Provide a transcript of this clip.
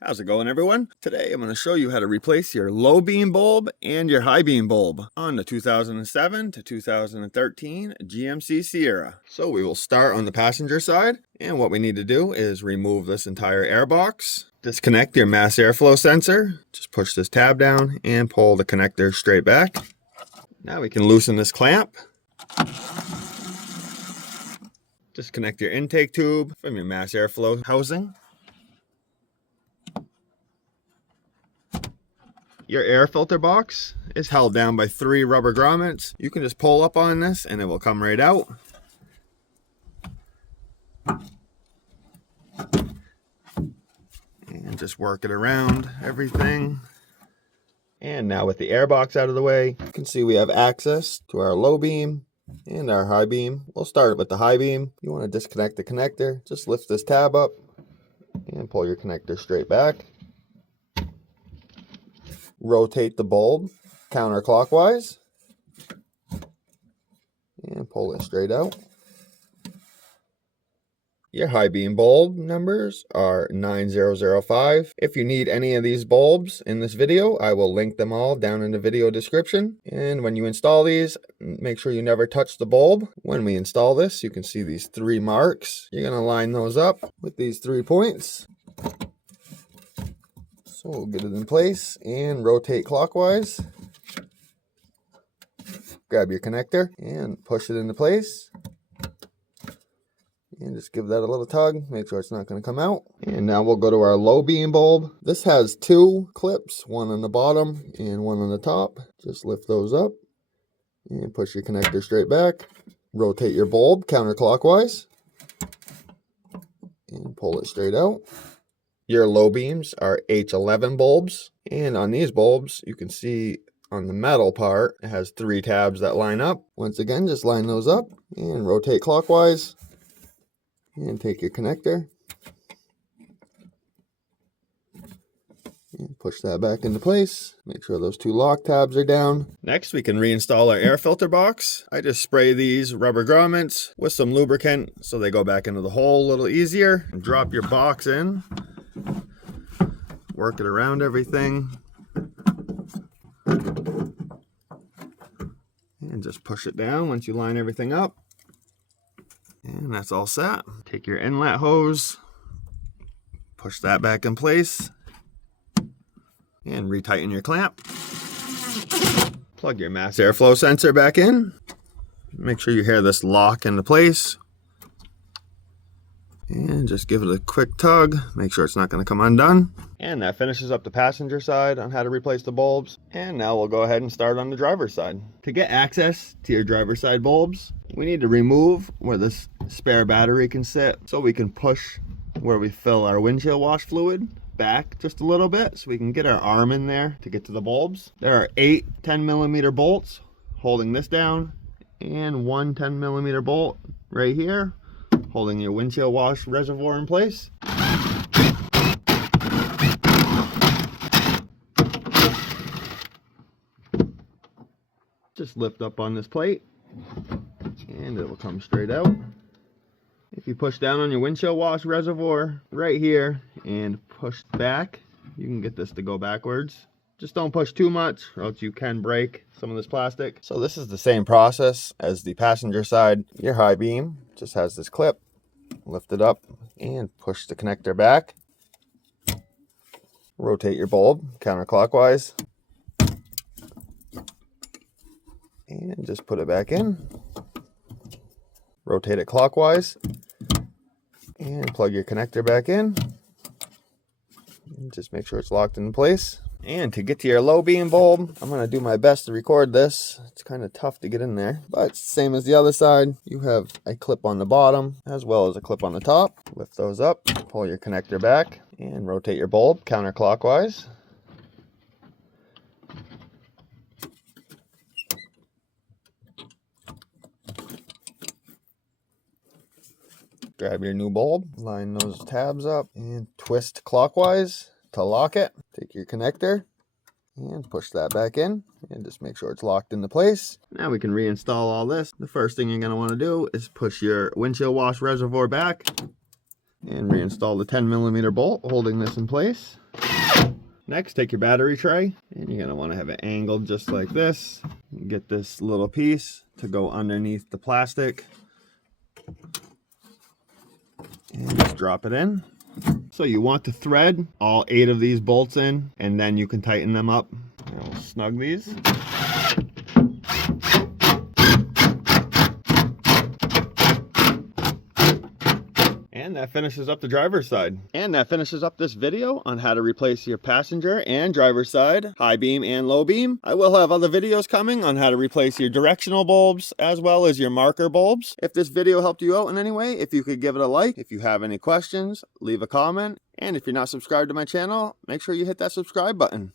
How's it going, everyone? Today I'm going to show you how to replace your low beam bulb and your high beam bulb on the 2007 to 2013 GMC Sierra. So we will start on the passenger side, and what we need to do is remove this entire air box. Disconnect your mass airflow sensor. Just push this tab down and pull the connector straight back. Now we can loosen this clamp. Disconnect your intake tube from your mass airflow housing. Your air filter box is held down by 3 rubber grommets. You can just pull up on this and it will come right out. And just work it around everything. And now with the air box out of the way, you can see we have access to our low beam and our high beam. We'll start with the high beam. You want to disconnect the connector. Just lift this tab up and pull your connector straight back. Rotate the bulb counterclockwise and pull it straight out. Your high beam bulb numbers are 9005. If you need any of these bulbs in this video, I will link them all down in the video description. And when you install these, make sure you never touch the bulb. When we install this, you can see these 3 marks. You're going to line those up with these 3 points. So we'll get it in place and rotate clockwise. Grab your connector and push it into place. And just give that a little tug. Make sure it's not going to come out. And now we'll go to our low beam bulb. This has 2 clips, one on the bottom and one on the top. Just lift those up and push your connector straight back. Rotate your bulb counterclockwise and pull it straight out. Your low beams are H11 bulbs, and on these bulbs you can see on the metal part it has 3 tabs that line up. Once again, just line those up and rotate clockwise and take your connector and push that back into place. Make sure those 2 lock tabs are down. Next, we can reinstall our air filter box. I just spray these rubber grommets with some lubricant so they go back into the hole a little easier. And drop your box in. Work it around everything. And just push it down once you line everything up. And that's all set. Take your inlet hose, push that back in place, and retighten your clamp. Plug your mass airflow sensor back in. Make sure you hear this lock into place. And just give it a quick tug. Make sure it's not going to come undone. And that finishes up the passenger side on how to replace the bulbs. And now we'll go ahead and start on the driver's side. To get access to your driver's side bulbs, we need to remove where this spare battery can sit so we can push where we fill our windshield wash fluid back just a little bit so we can get our arm in there to get to the bulbs. There are 8 10mm bolts holding this down and 1 10mm bolt right here holding your windshield wash reservoir in place. Just lift up on this plate and it will come straight out. If you push down on your windshield wash reservoir right here and push back, you can get this to go backwards. Just don't push too much or else you can break some of this plastic. So this is the same process as the passenger side. Your high beam just has this clip. Lift it up and push the connector back. Rotate your bulb counterclockwise. And just put it back in. Rotate it clockwise. And plug your connector back in. And just make sure it's locked in place. And to get to your low beam bulb, I'm going to do my best to record this. It's kind of tough to get in there, but same as the other side. You have a clip on the bottom as well as a clip on the top. Lift those up, pull your connector back, and rotate your bulb counterclockwise. Grab your new bulb, line those tabs up, and twist clockwise to lock it. Take your connector and push that back in and just make sure it's locked into place. Now we can reinstall all this. The first thing you're going to want to do is push your windshield wash reservoir back And reinstall the 10mm bolt holding this in place. Next, take your battery tray, and you're going to want to have it angled just like this. Get this little piece to go underneath the plastic. And just drop it in. So you want to thread all 8 of these bolts in, and then you can tighten them up. And we'll snug these. And that finishes up the driver's side. And that finishes up this video on how to replace your passenger and driver's side, high beam and low beam. I will have other videos coming on how to replace your directional bulbs as well as your marker bulbs. If this video helped you out in any way, if you could give it a like. If you have any questions, leave a comment. And if you're not subscribed to my channel, make sure you hit that subscribe button.